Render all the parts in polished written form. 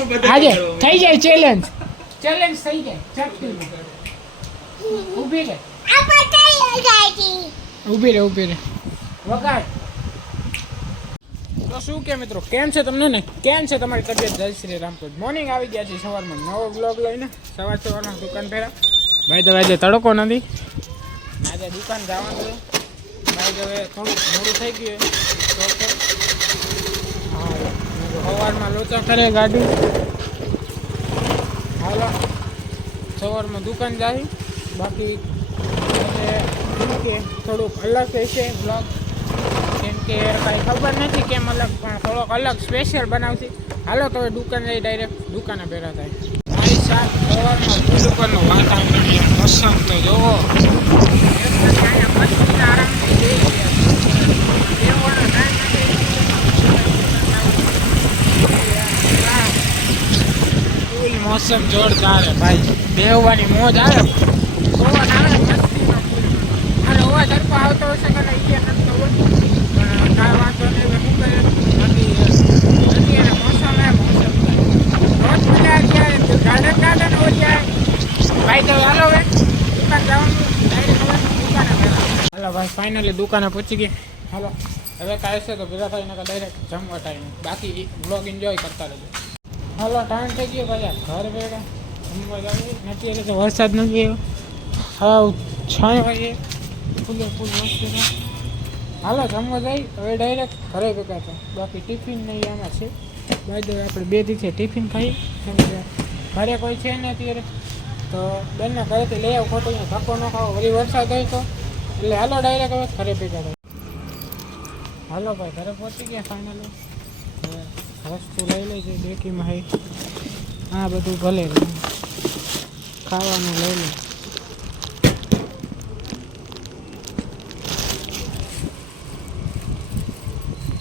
આજે થઈ જાય ચેલેન્જ થઈ જાય ચપટીમાં ઊભી રહે વગાડ તો શું કે મિત્રો કેમ છે તમને ને કેમ છે તમારી તબિયત? જય શ્રી રામ. Good morning. આવી ગયા છે સવારમાં નવો બ્લોગ લઈને સવારમાં દુકાન ફેરા ભાઈ. તો આજે તડકો નથી, આજે દુકાન જવાનું છે ભાઈ. તો હવે થોડુંક મોડું થઈ ગયું હા, સવારમાં લોચા કરે ગાડી. હાલો સવારમાં દુકાન જાય. બાકી થોડુંક અલગ હશે બ્લોગ, કેમ કે કાંઈ ખબર નથી કેમ અલગ, પણ થોડોક અલગ સ્પેશિયલ બનાવશે. હાલો તો હવે દુકાન જઈ ડાયરેક્ટ દુકાને ભેગા થાય. ભાઈ સાહેબ સવારમાં ફૂલ ઉપરનું વાતાવરણ મોસમ તો જોવો ફૂલ મોસમ જોરદાર હે ભાઈ. બેહવાની મોજ આવે, પવન આવે મસ્તીનો ફૂલ. મારો અવાજ હરકો આવતો હશે કે નહીં એ નથી ખબર, પણ કાંઈ વાંધો નહીં. શું કરે બાકી એને મોસમ હે મોસમ રોજ મજા આવી જાય. ગાર્ડન હો જાય ભાઈ. તો હાલો હવે દુકાન જવાનું ડાયરેક્ટ હવે દુકાને ભેગા. હાલો ભાઈ ફાઇનલી દુકાને પહોંચી ગયા. હાલો હવે કાંઈ હશે તો ભેગા થઈને ડાયરેક્ટ જમવા ટાઈમ. બાકી બ્લોગ એન્જોય કરતા રહેજો. હાલો ટાઈમ થઈ ગયો ભાઈ ઘર ભેગા જમવા જવું નથી. એટલે તો વરસાદ નથી આવ્યો, હાવ 6 વાગે ફૂલે ફૂલ મસ્તી. હાલો જમવા જાય હવે ડાયરેક્ટ ઘરે ભેગા થાય. બાકી ટિફિન નહીં આમાં છે ભાઈ. તો આપણે 2 દિવસે ટિફિન ખાઈ, કેમ કે ઘરે કોઈ છે ને અત્યારે, તો બેનને ઘરેથી લઈ આવ, ખોટું ધક્કો ન ખાવો વળી વરસાદ હોય તો. એટલે હાલો ડાયરેક્ટ હવે ઘરે ભેગા થાય. હાલો ભાઈ ઘરે પહોંચી ગયા ફાઇનલી. વસ્તુ લઈ લેજે ડેકીમાં હે, હા બધું ભલે ખાવાનું લઈ લે.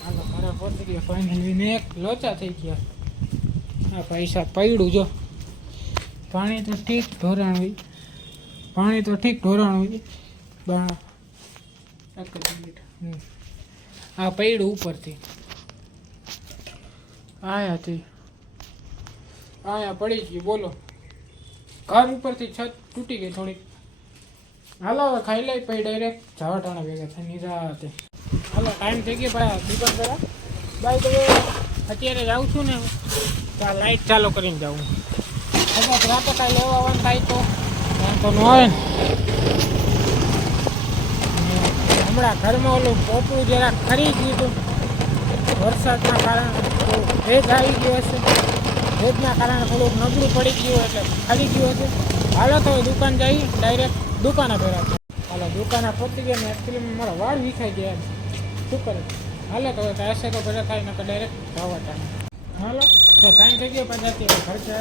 હાલો ઘરે પહોંચી ગયા ફાઇનલી. ને એક લોચા થઈ ગયા. હા પૈસા પડ્યું જો. પાણી તો ઠીક ઢોરાણ હોય, એક જ મિનિટ. આ પડ્યું ઉપરથી આયા પડી ગયું. બોલો ઘર ઉપરથી છત તૂટી ગઈ થોડીક. હાલો હવે ખાઈ લઈ પછી ડાયરેક્ટ ઝાવટાણા ભેગા થાય નિરાતે. હાલો ટાઈમ થઈ ગયો ભાઈ દુકાન પર ભાઈ. તો અત્યારે જાઉં છું ને તો આ લાઇટ ચાલુ કરીને જાઉં. કદાચ રાતે કાંઈ લેવા આવવાનું થાય તો વાંધો ન આવે ને. હમણાં ઘરમાં ઓલું પોપડું જરાક ખરી ગયું હતું વરસાદના કારણે. તો ભેજ આવી ગયો હશે, ભેજના કારણે થોડુંક નબળું પડી ગયું એટલે ખરી ગયું હશે. હાલો તો દુકાન જઈ ડાયરેક્ટ દુકાને ભેગા થાય. હાલો દુકાને પહોંચી ગયા ને એકચ્યુઅલી મારા વાળ વિખાઈ ગયા. શું કરે હાલો તો હવે હશે તો ભેગા થાય ને તો ડાયરેક્ટ જવા ટાઈમ. હાલો તો ટાઈમ થઈ ગયો પાછાથી ખર્ચે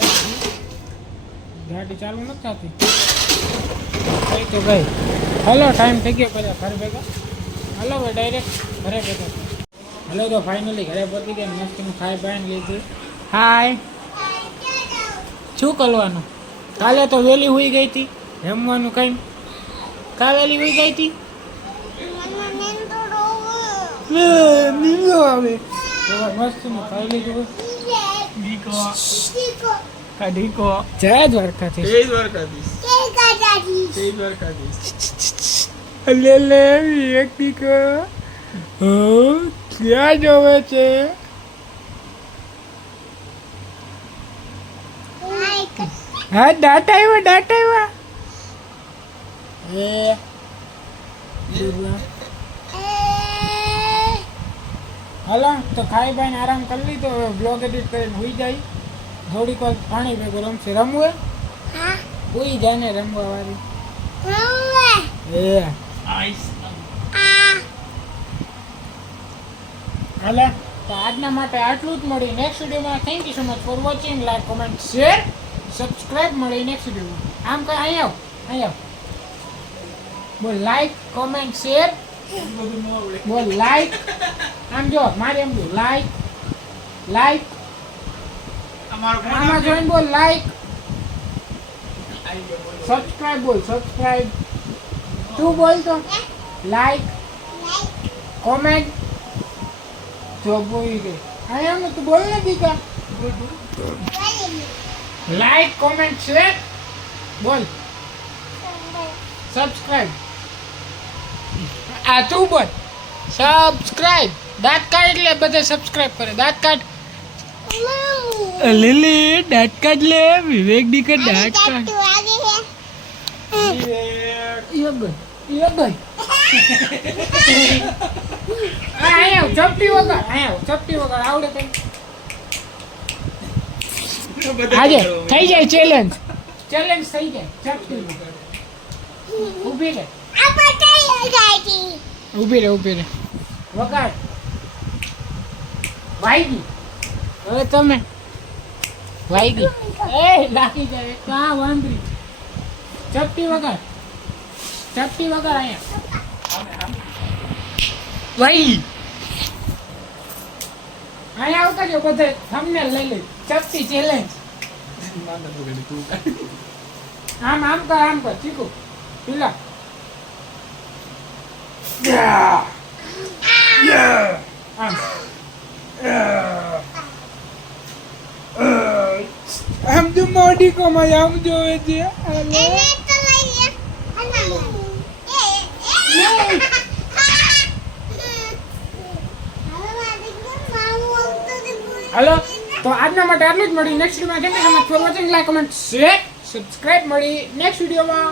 ગાડી ચાલુ નથી થતી ભાઈ. તો ભાઈ હાલો ટાઈમ થઈ ગયો બધા ઘર ભેગા. હાલો ભાઈ ડાયરેક્ટ ઘરે ભેગા. હલો તો ફાઇનલી ઘરે પહોંચી ગયા. મસ્તીનું ખાઈ પાઈને લીધું. હાય શું કરવાનું? કાલે તો વહેલી હોઈ ગઈ હતી રમવાનું. કઈ કા વહેલી હોઈ ગઈ હતી? આવે મસ્તીનું ખાઈ લીધું. જય દ્વારકાધીશ. લે એક દીકો ક્યાં જોવે છે? હા ડાટા આવ્યા. હાલો તો ખાઈ ભાઈને આરામ કરી લીધો. બ્લોગ એડિટ કરીને હોઈ જાય. થોડીક વાર પાણી ભેગું રમશે. રમવું હોઈ જાય ને રમવા વાળી. હાલે તો આજના માટે આટલું જ. મળી નેક્સ્ટ વિડીયોમાં. Thank you so much for watching. Like comment share subscribe. મળી નેક્સ્ટ વિડીયોમાં. આમ કઈ અહીંયા બોલ લાઈક કોમેન્ટ શેર બોલ લાઈક. આમ જો મારે એમ બોલ લાઈક આમાં જોઈને બોલ લાઈક. સબસ્ક્રાઈબ બોલ સબસ્ક્રાઈબ. તું બોલ તો લાઈક કોમેન્ટ જો બોલી ગઈ. અહીંયા તું બોલ ને દીકા. લાઈક કોમેન્ટ શેર બોલ સબસ્ક્રાઇબ આ તું બોલ સબસ્ક્રાઇબ દાંત કાઢ એટલે બધા સબસ્ક્રાઇબ કરે દાંત કાઢ લીલી દાંત કાઢ લે વિવેક ડી કે દાંત કાઢ ये भाई આયો ચપટી વગર આવડે તને આજે થઈ જાય ચેલેન્જ થઈ જાય ચપટી વગર ઊભી રહે વગાડ વાઈગી હવે તમે વાઈગી એ લાગી જાય કા વાંદરી ચપટી વગર અહીંયા ભાઈ અહીંયા આવતા જો બધે થંબનેલ લઈ લે ચપટી ચેલેન્જ આમ કર ચીકુ પીલા આમ જો મોડી કોમાં આમ જોવે છે हेलो तो आज માટે આટલું જ મળી નેક્સ્ટ વિડિયોમાં thank you so much for watching like comment share subscribe મળી નેક્સ્ટ વિડિયોમાં